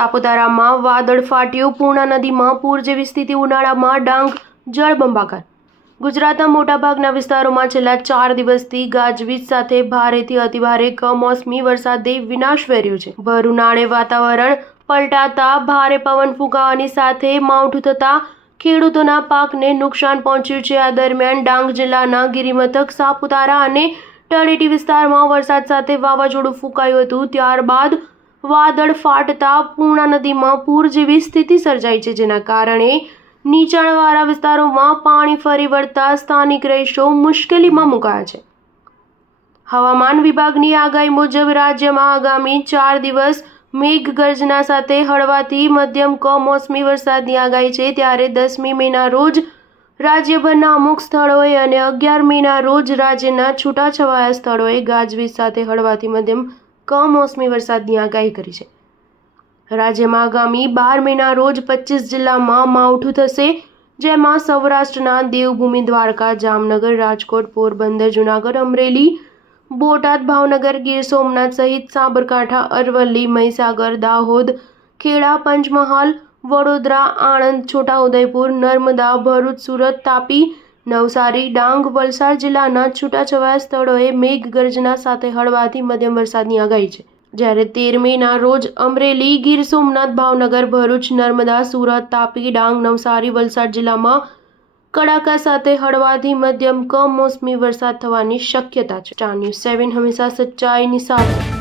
સાપુતારામાં વાદળ ફાટ્યું, પૂર્ણા નદીમાં પૂર જેવી સ્થિતિ, ઉનાળામાં ડાંગ જળબંબાકાર। ગુજરાતના મોટાભાગના વિસ્તારોમાં છેલ્લા 4 દિવસથી ગાજવીજ સાથે ભારેથી અતિભારે કમોસમી વરસાદે વિનાશ વેર્યો છે। ભર ઉનાળે વાતાવરણ પલટાતા ભારે પવન ફૂંકાવાની સાથે માવઠું થતાં ખેડૂતોના પાકને નુકસાન પહોંચ્યું છે। આ દરમિયાન ડાંગ જિલ્લાના ગિરિમથક સાપુતારા અને તળેટી વિસ્તારમાં વરસાદ સાથે વાવાઝોડું ફૂંકાયું હતું। ત્યારબાદ વાદળ ફાટતા પૂર્ણા નદીમાં પૂર જેવી સ્થિતિ સર્જાઈ છે, જેના કારણે નીચાણવાળા વિસ્તારોમાં પાણી ફરી વળતા સ્થાનિક રહીશો મુશ્કેલીમાં મુકાયા છે। હવામાન વિભાગની આગાહી મુજબ રાજ્યમાં આગામી 4 દિવસ મેઘગર્જના સાથે હળવાથી મધ્યમ કમોસમી વરસાદની આગાહી છે। ત્યારે 10મી મેના રોજ રાજ્યભરના અમુક સ્થળોએ અને 11 મેના રોજ રાજ્યના છૂટાછવાયા સ્થળોએ ગાજવીજ સાથે હળવાથી મધ્યમ કમોસમી વરસાદની આગાહી કરી છે। રાજ્યમાં આગામી 12 મેના રોજ 25 જિલ્લામાં માવઠું થશે, જેમાં સૌરાષ્ટ્રના દેવભૂમિ દ્વારકા, જામનગર, રાજકોટ, પોરબંદર, જૂનાગઢ, અમરેલી, બોટાદ, ભાવનગર, ગીર સોમનાથ સહિત સાબરકાંઠા, અરવલ્લી, મહીસાગર, દાહોદ, ખેડા, પંચમહાલ, વડોદરા, આણંદ, છોટાઉદેપુર, નર્મદા, ભરૂચ, સુરત, તાપી, નવસારી, ડાંગ, વલસાડ જિલ્લાના છૂટાછવાયા સ્થળોએ મેઘગર્જના સાથે હળવાથી મધ્યમ વરસાદની આગાહી છે। જ્યારે 13 મેના રોજ અમરેલી, ગીર સોમનાથ, ભાવનગર, ભરૂચ, નર્મદા, સુરત, તાપી, ડાંગ, નવસારી, વલસાડ જિલ્લામાં કડાકા સાથે હળવાથી મધ્યમ કમોસમી વરસાદ થવાની શક્યતા છે। સ્ટાર ન્યૂઝ 7 હંમેશા સચ્ચાઈની સાથે।